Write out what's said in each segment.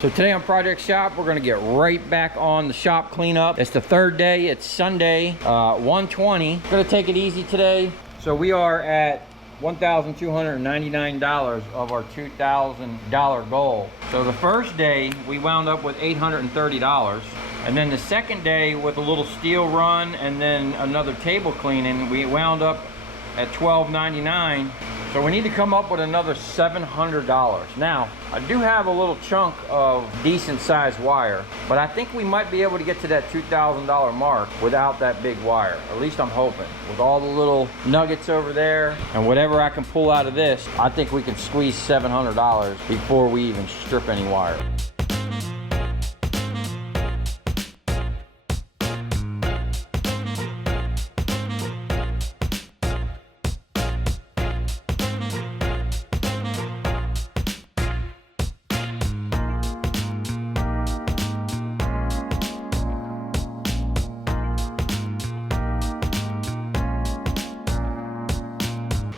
So today on Project Shop, we're gonna get right back on the shop cleanup. It's the third day, it's Sunday, 1:20. Gonna take it easy today. So we are at $1,299 of our $2,000 goal. So the first day, we wound up with $830. And then the second day with a little steel run and then another table cleaning, we wound up at $1,299. So we need to come up with another $700. Now, I do have a little chunk of decent sized wire, but I think we might be able to get to that $2,000 mark without that big wire. At least I'm hoping. With all the little nuggets over there and whatever I can pull out of this, I think we can squeeze $700 before we even strip any wire.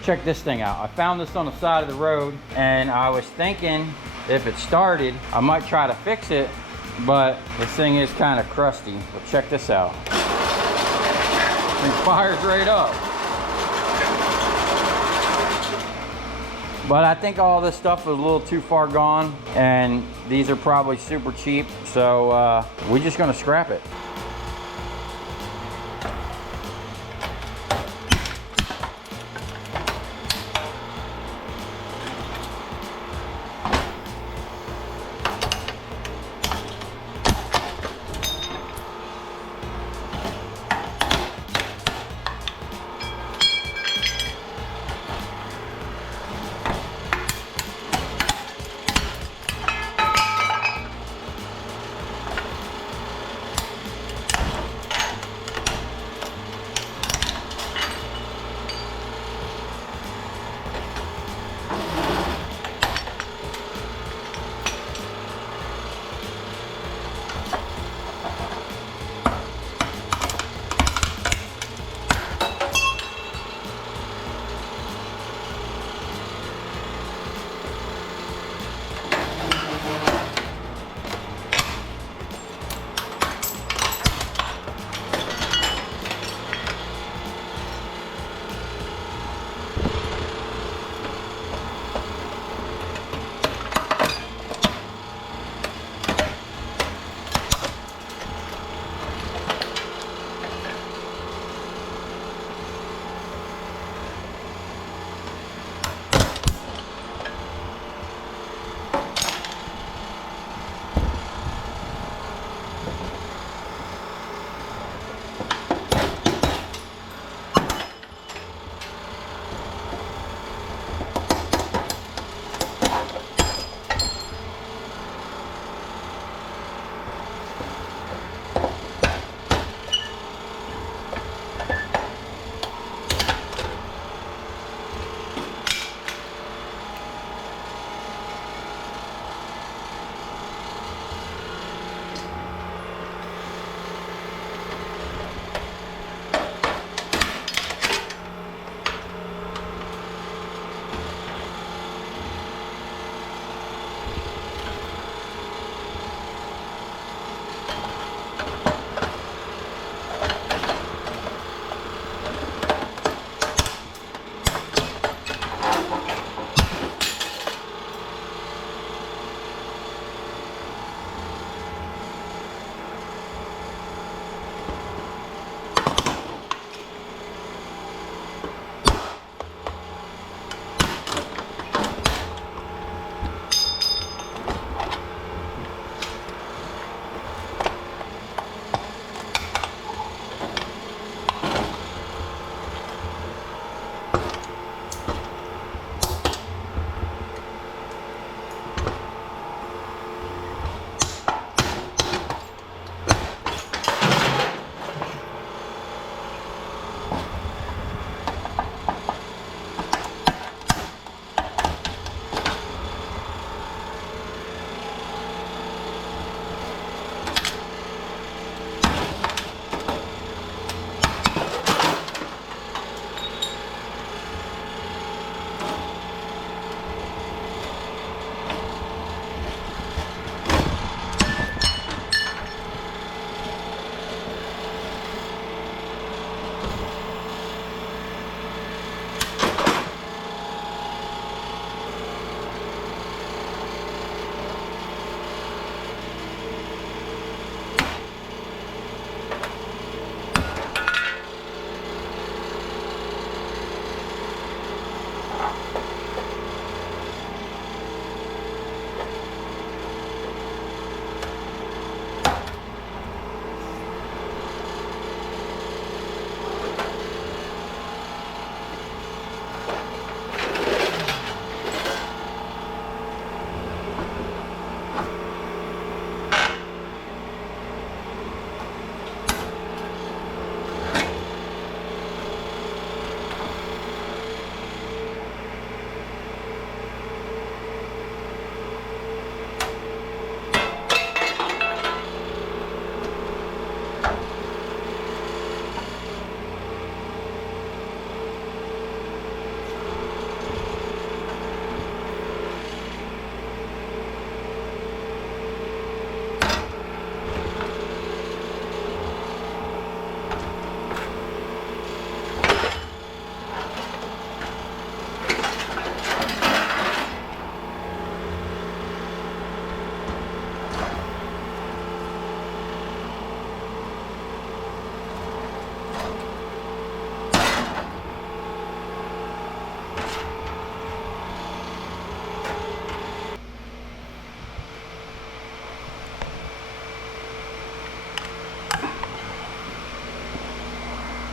Check this thing out. I found this on the side of the road and I was thinking if it started, I might try to fix it, but this thing is kind of crusty. But check this out. It fires right up. But I think all this stuff is a little too far gone and these are probably super cheap. So we're just gonna scrap it.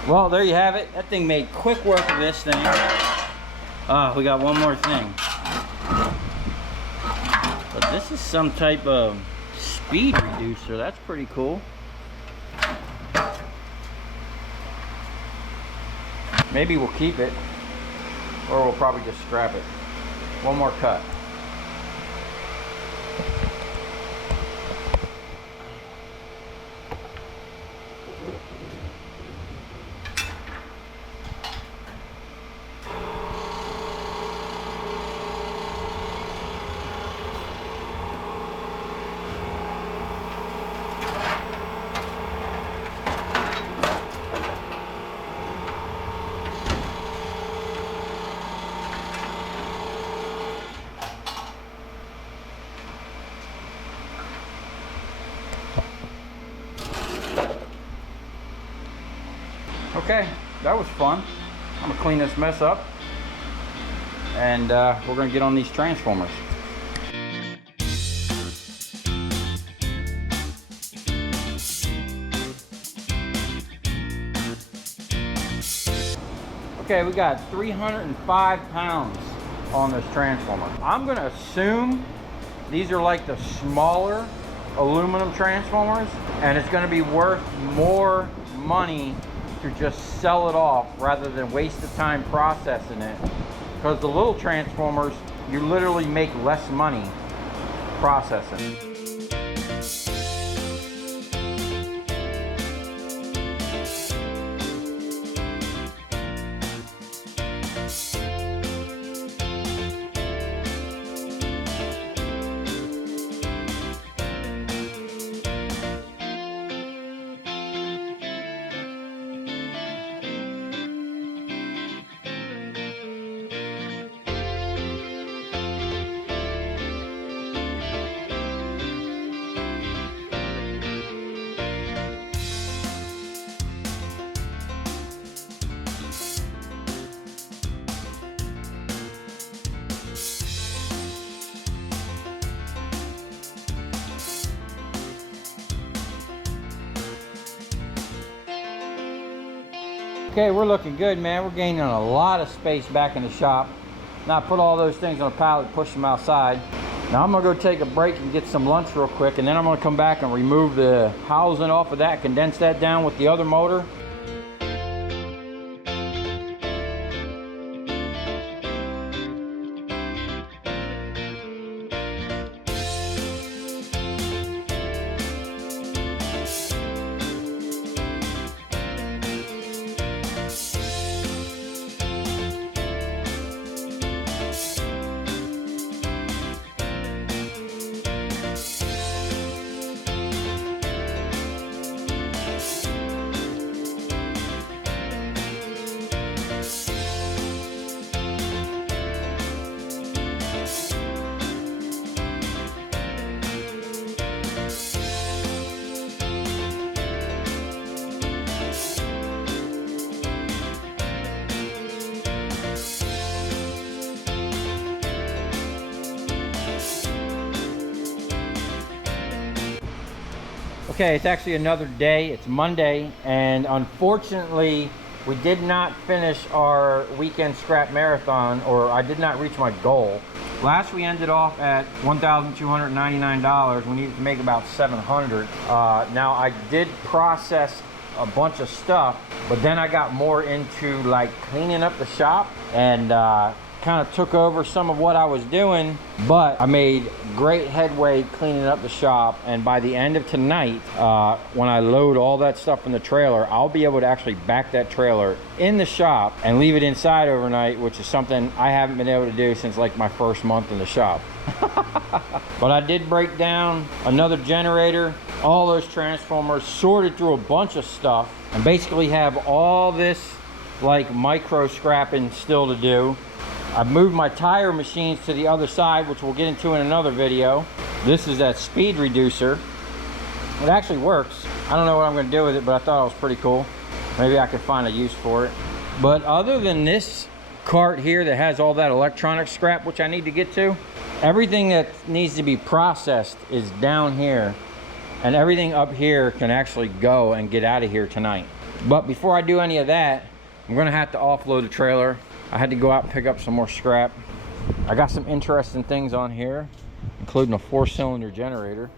Well, there you have it. That thing made quick work of this thing. We got one more thing. But this is some type of speed reducer. That's pretty cool. Maybe we'll keep it, or we'll probably just scrap it. One more cut. Okay, that was fun. I'm gonna clean this mess up, and we're gonna get on these transformers. Okay, we got 305 pounds on this transformer. I'm gonna assume these are like the smaller aluminum transformers, and it's gonna be worth more money to just sell it off rather than waste the time processing it, because the little transformers you literally make less money processing. Okay, we're looking good, man. We're gaining a lot of space back in the shop. Now I put all those things on a pallet, push them outside. Now I'm gonna go take a break and get some lunch real quick, and then I'm gonna come back and remove the housing off of that, condense that down with the other motor. Okay, it's actually another day. It's Monday, and unfortunately, we did not finish our weekend scrap marathon, or I did not reach my goal. Last we ended off at $1,299. We needed to make about $700. Now I did process a bunch of stuff, but then I got more into like cleaning up the shop, and kind of took over some of what I was doing, but I made great headway cleaning up the shop. And by the end of tonight, when I load all that stuff in the trailer, I'll be able to actually back that trailer in the shop and leave it inside overnight, which is something I haven't been able to do since like my first month in the shop. But I did break down another generator, all those transformers, sorted through a bunch of stuff, and basically have all this like micro scrapping still to do. I've moved my tire machines to the other side, which we'll get into in another video. This is that speed reducer. It actually works. I don't know what I'm going to do with it, but I thought it was pretty cool. Maybe I could find a use for it. But other than this cart here that has all that electronic scrap, which I need to get to, everything that needs to be processed is down here, and everything up here can actually go and get out of here tonight. But before I do any of that, I'm gonna have to offload the trailer. I had to go out and pick up some more scrap. I got some interesting things on here, including a 4-cylinder generator.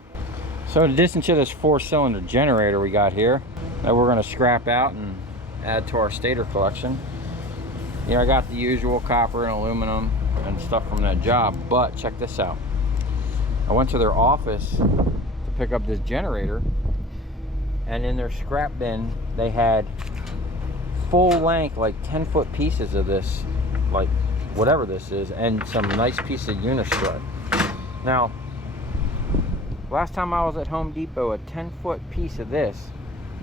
So in addition to this 4-cylinder generator we got here, that we're gonna scrap out and add to our stator collection. You know, I got the usual copper and aluminum and stuff from that job, but check this out. I went to their office to pick up this generator, and in their scrap bin, they had full length, like 10-foot pieces of this, like whatever this is, and some nice piece of unistrut. Now, last time I was at Home Depot, a 10-foot piece of this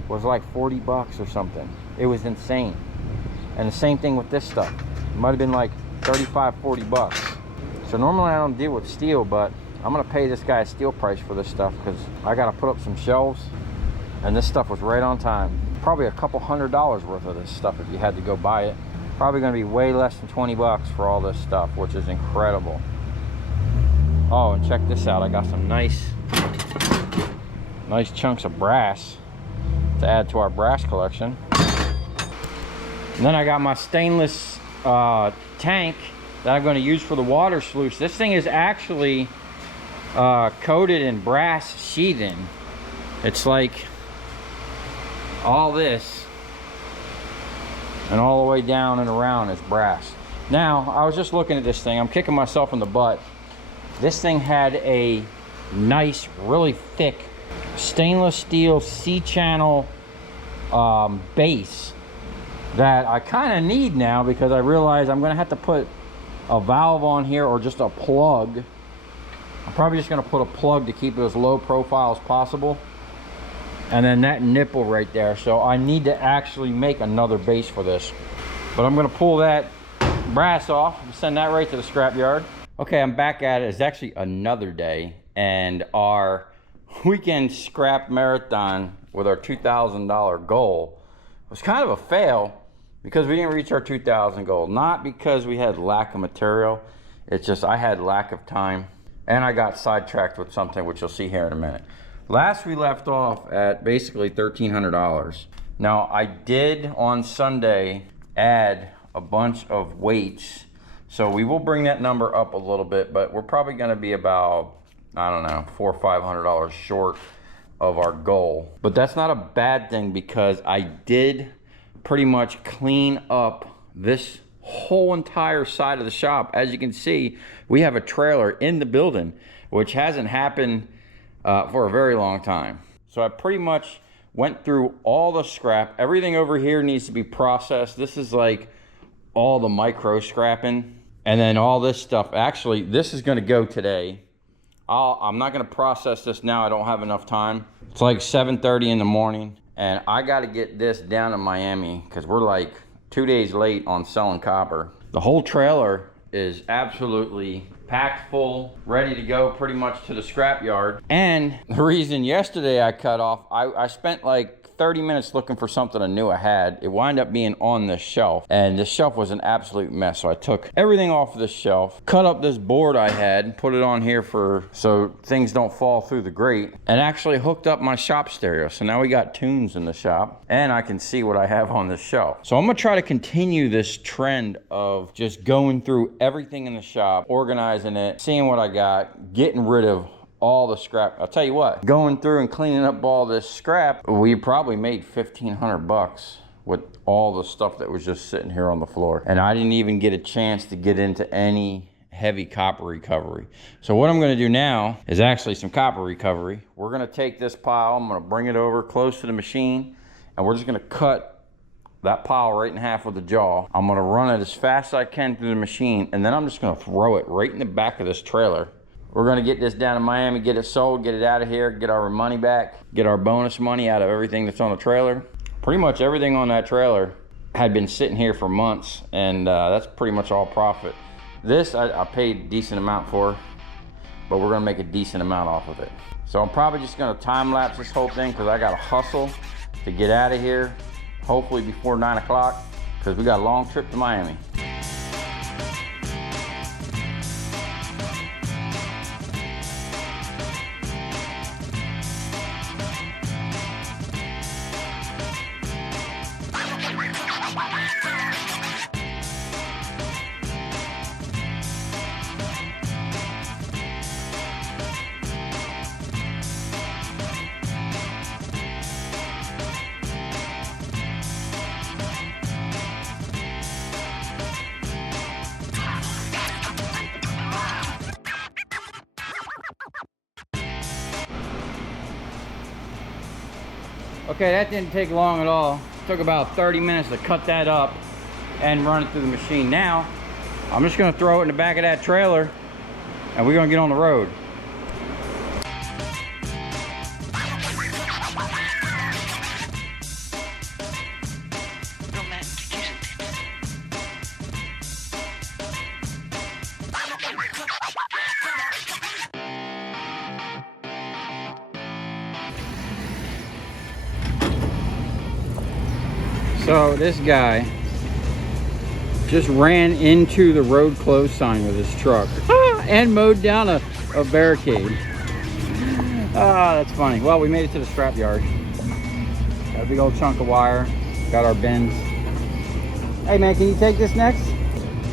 was like 40 bucks or something. It was insane. And the same thing with this stuff. It might have been like 35, 40 bucks. So normally I don't deal with steel, but I'm gonna pay this guy a steel price for this stuff because I gotta put up some shelves, and this stuff was right on time. Probably a couple $100 worth of this stuff if you had to go buy it. Probably gonna be way less than 20 bucks for all this stuff, which is incredible. Oh, and check this out. I got some nice chunks of brass to add to our brass collection. And then I got my stainless tank that I'm going to use for the water sluice. This thing is actually coated in brass sheathing. It's like all this and all the way down and around is brass. Now, I was just looking at this thing. I'm kicking myself in the butt. This thing had a nice, really thick stainless steel C-channel base that I kind of need now, because I realize I'm going to have to put a valve on here or just a plug. I'm probably just going to put a plug to keep it as low profile as possible. And then that nipple right there. So I need to actually make another base for this. But I'm going to pull that brass off and send that right to the scrap yard. Okay, I'm back at it. It's actually another day, and our weekend scrap marathon with our $2,000 goal was kind of a fail because we didn't reach our 2,000 goal. Not because we had lack of material, it's just I had lack of time, and I got sidetracked with something which you'll see here in a minute. Last we left off at basically $1,300. Now I did on Sunday add a bunch of weights, so we will bring that number up a little bit, but we're probably going to be about, I don't know, $400 or $500 short of our goal. But that's not a bad thing, because I did pretty much clean up this whole entire side of the shop. As you can see, we have a trailer in the building, which hasn't happened for a very long time. So I pretty much went through all the scrap. Everything over here needs to be processed. This is like all the micro scrapping. And then all this stuff, actually, this is gonna go today. I'm not gonna process this now, I don't have enough time. It's like 7:30 in the morning, and I gotta get this down to Miami because we're like 2 days late on selling copper. The whole trailer is absolutely packed full, ready to go pretty much to the scrap yard. And the reason yesterday I cut off, I spent like 30 minutes looking for something I knew I had. It wound up being on this shelf, and this shelf was an absolute mess. So I took everything off of this shelf, cut up this board I had, put it on here so things don't fall through the grate, and actually hooked up my shop stereo. So now we got tunes in the shop, and I can see what I have on this shelf. So I'm gonna try to continue this trend of just going through everything in the shop, organizing it, seeing what I got, getting rid of all the scrap. I'll tell you what, going through and cleaning up all this scrap, we probably made 1,500 bucks with all the stuff that was just sitting here on the floor. And I didn't even get a chance to get into any heavy copper recovery. So what I'm gonna do now is actually some copper recovery. We're gonna take this pile, I'm gonna bring it over close to the machine, and we're just gonna cut that pile right in half with the jaw. I'm gonna run it as fast as I can through the machine, and then I'm just gonna throw it right in the back of this trailer. We're gonna get this down to Miami, get it sold, get it out of here, get our money back, get our bonus money out of everything that's on the trailer. Pretty much everything on that trailer had been sitting here for months, and that's pretty much all profit. This I paid a decent amount for, but we're gonna make a decent amount off of it. So I'm probably just gonna time lapse this whole thing because I gotta hustle to get out of here, hopefully before 9 o'clock, because we got a long trip to Miami. Okay, that didn't take long at all. It took about 30 minutes to cut that up and run it through the machine. Now, I'm just gonna throw it in the back of that trailer and we're gonna get on the road. So this guy just ran into the road closed sign with his truck and mowed down a barricade. Ah, that's funny. Well, we made it to the scrap yard. Got a big old chunk of wire. Got our bins. Hey man, can you take this next?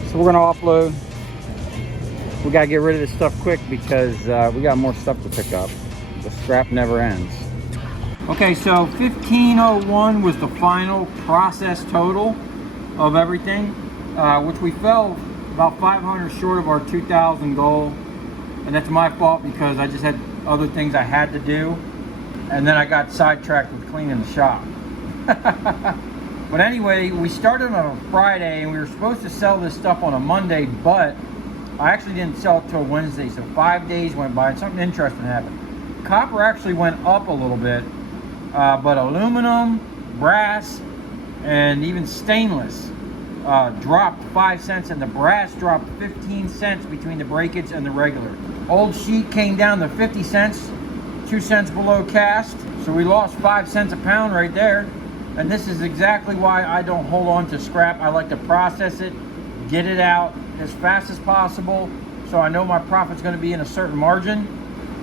So we're gonna offload. We gotta get rid of this stuff quick because we got more stuff to pick up. The scrap never ends. Okay, so 1501 was the final process total of everything, which we fell about 500 short of our 2,000 goal. And that's my fault because I just had other things I had to do. And then I got sidetracked with cleaning the shop. But anyway, we started on a Friday and we were supposed to sell this stuff on a Monday, but I actually didn't sell it till Wednesday. So 5 days went by and something interesting happened. Copper actually went up a little bit. But aluminum, brass, and even stainless dropped 5 cents, and the brass dropped 15 cents between the breakage and the regular. Old sheet came down to 50 cents, 2 cents below cast, so we lost 5 cents a pound right there. And this is exactly why I don't hold on to scrap. I like to process it, get it out as fast as possible, so I know my profit's going to be in a certain margin,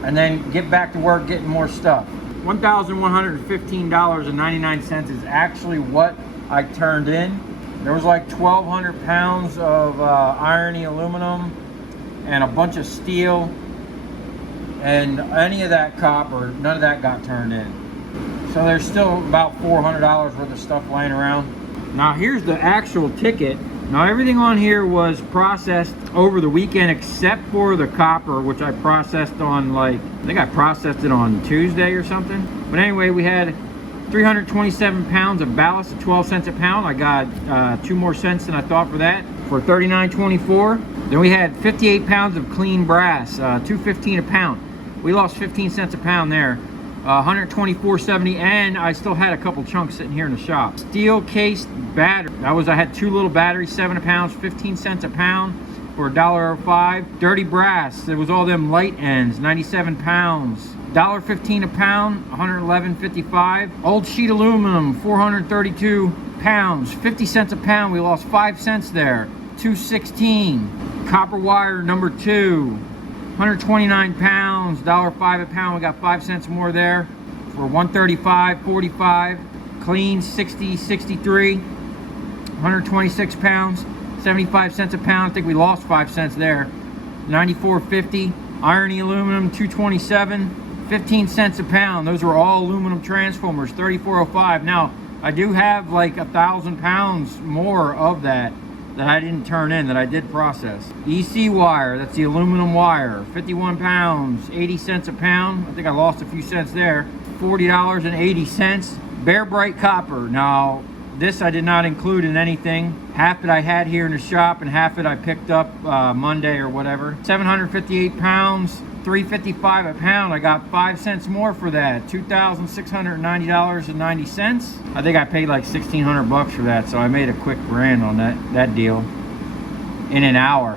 and then get back to work getting more stuff. $1,115.99 is actually what I turned in. There was like 1,200 pounds of irony aluminum and a bunch of steel, and any of that copper, none of that got turned in. So there's still about $400 worth of stuff laying around. Now here's the actual ticket. Now everything on here was processed over the weekend except for the copper, which I processed on I think I processed it on Tuesday or something. But anyway, we had 327 pounds of ballast at 12 cents a pound. I got 2 more cents than I thought for that, for $39.24. Then we had 58 pounds of clean brass, $2.15 a pound. We lost 15 cents a pound there. $124.70, and I still had a couple chunks sitting here in the shop. Steel cased battery. I had 2 little batteries, 7 a pound, 15 cents a pound for $1.05. Dirty brass. There was all them light ends, 97 pounds. $1.15 a pound, $111.55. Old sheet aluminum, 432 pounds, 50 cents a pound. We lost 5 cents there. $2.16. Copper wire number 2. 129 pounds, $1.05 a pound. We got 5 cents more there for $135.45. Clean 60, 63. 126 pounds, 75 cents a pound. I think we lost 5 cents there. $94.50. Irony aluminum 227, 15 cents a pound. Those were all aluminum transformers. $34.05. Now I do have like 1,000 pounds more of that I didn't turn in, that I did process. EC wire, that's the aluminum wire, 51 pounds, 80 cents a pound. I think I lost a few cents there. $40.80. Bear Bright copper. Now this I did not include in anything. Half it I had here in the shop and half it I picked up Monday or whatever. 758 pounds, $3.55 a pound. I got 5 cents more for that. $2,690.90. I think I paid like $1,600 for that, so I made a quick grand on that deal in an hour.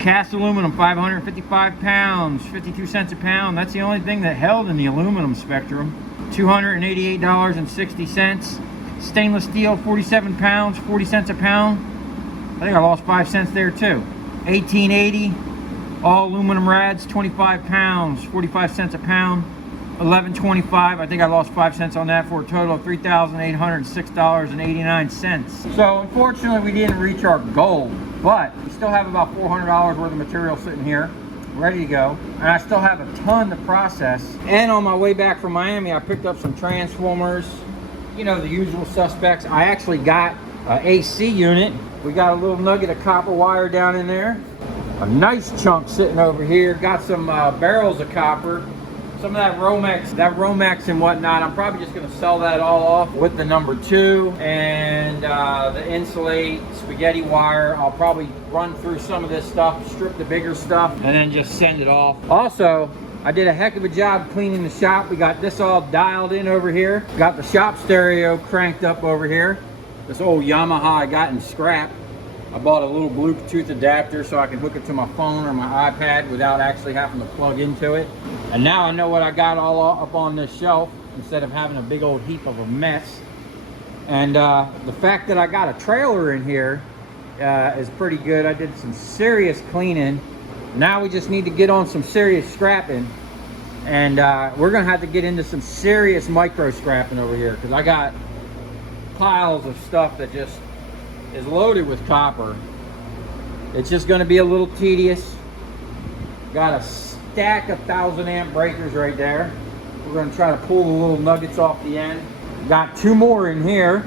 Cast aluminum, 555 pounds, 52 cents a pound. That's the only thing that held in the aluminum spectrum. $288.60. Stainless steel, 47 pounds, 40 cents a pound. I think I lost 5 cents there too. 1880. All aluminum rads, 25 pounds, 45 cents a pound. $11.25. I think I lost 5 cents on that for a total of $3,806.89. So unfortunately we didn't reach our goal, but we still have about $400 worth of material sitting here ready to go, and I still have a ton to process. And on my way back from Miami, I picked up some transformers, you know, the usual suspects. I actually got an AC unit. We got a little nugget of copper wire down in there, a nice chunk sitting over here. Got some barrels of copper, some of that Romex and whatnot. I'm probably just gonna sell that all off with the number 2 and the insulate spaghetti wire. I'll probably run through some of this stuff, strip the bigger stuff, and then just send it off. Also, I did a heck of a job cleaning the shop. We got this all dialed in over here. Got the shop stereo cranked up over here. This old Yamaha I got in scrap. I bought a little Bluetooth adapter so I can hook it to my phone or my iPad without actually having to plug into it. And now I know what I got all up on this shelf instead of having a big old heap of a mess. And the fact that I got a trailer in here is pretty good. I did some serious cleaning. Now we just need to get on some serious scrapping. And we're gonna have to get into some serious micro scrapping over here because I got piles of stuff that just is loaded with copper. It's just going to be a little tedious. Got a stack of 1000-amp breakers right there. We're going to try to pull the little nuggets off the end. Got 2 more in here,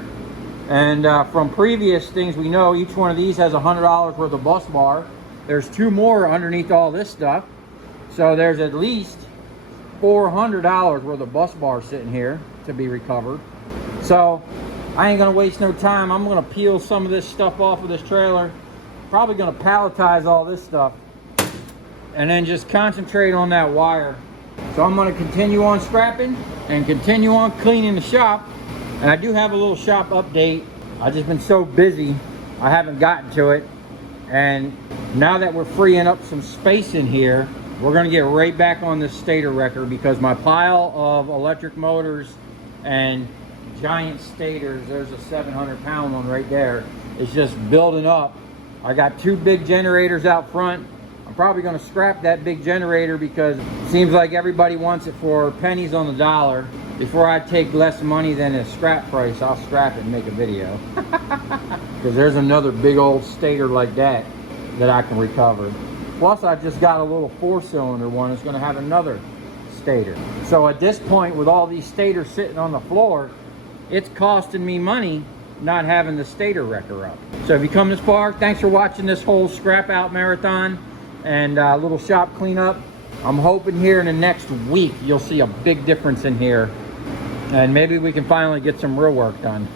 and from previous things we know, each one of these has $100 worth of bus bar. There's 2 more underneath all this stuff, so there's at least $400 worth of bus bar sitting here to be recovered. So I ain't gonna waste no time. I'm gonna peel some of this stuff off of this trailer. Probably gonna palletize all this stuff and then just concentrate on that wire. So I'm gonna continue on scrapping and continue on cleaning the shop. And I do have a little shop update. I've just been so busy, I haven't gotten to it. And now that we're freeing up some space in here, we're gonna get right back on this stator wrecker because my pile of electric motors and giant stators, there's a 700-pound one right there, is just building up. I got 2 big generators out front. I'm probably going to scrap that big generator because it seems like everybody wants it for pennies on the dollar. Before I take less money than a scrap price, I'll scrap it and make a video. Because there's another big old stator like that I can recover. Plus I just got a little 4-cylinder one that's going to have another stator. So at this point, with all these stators sitting on the floor, it's costing me money not having the stator wrecker up. So if you come this far, thanks for watching this whole scrap out marathon and a little shop cleanup. I'm hoping here in the next week you'll see a big difference in here and maybe we can finally get some real work done.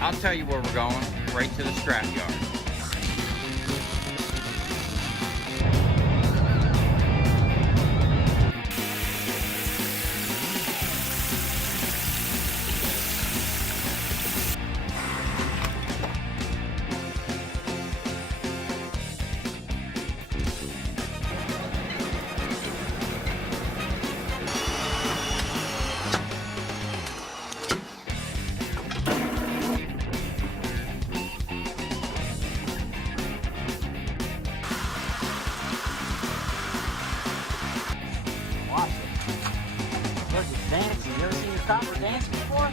I'll tell you where we're going, right to the scrap yard. Dance. You ever seen your copper dance before?